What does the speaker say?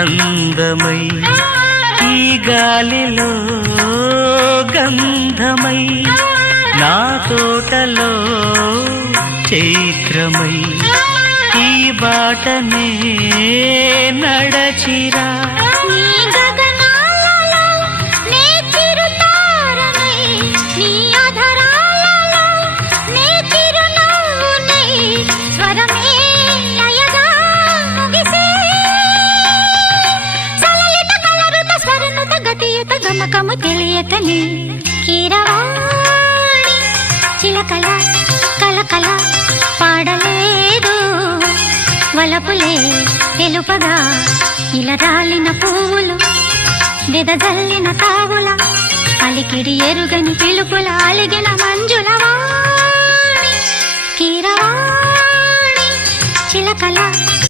అందమై ఈ గాలిలో గంధమై నా తోటలో చైత్రమై ఈ బాటనే నడచిరా గమకము తెలియకని కీరవాణి చిలకల కలకల పాడలేదు వలపులే తెలుపగా ఇలా రాలిన పువ్వులు వెదజల్లిన తావుల అలికిడి ఎరుగని పిలుపుల అలిగిన మంజుల వాణి కీరవాణి చిలకల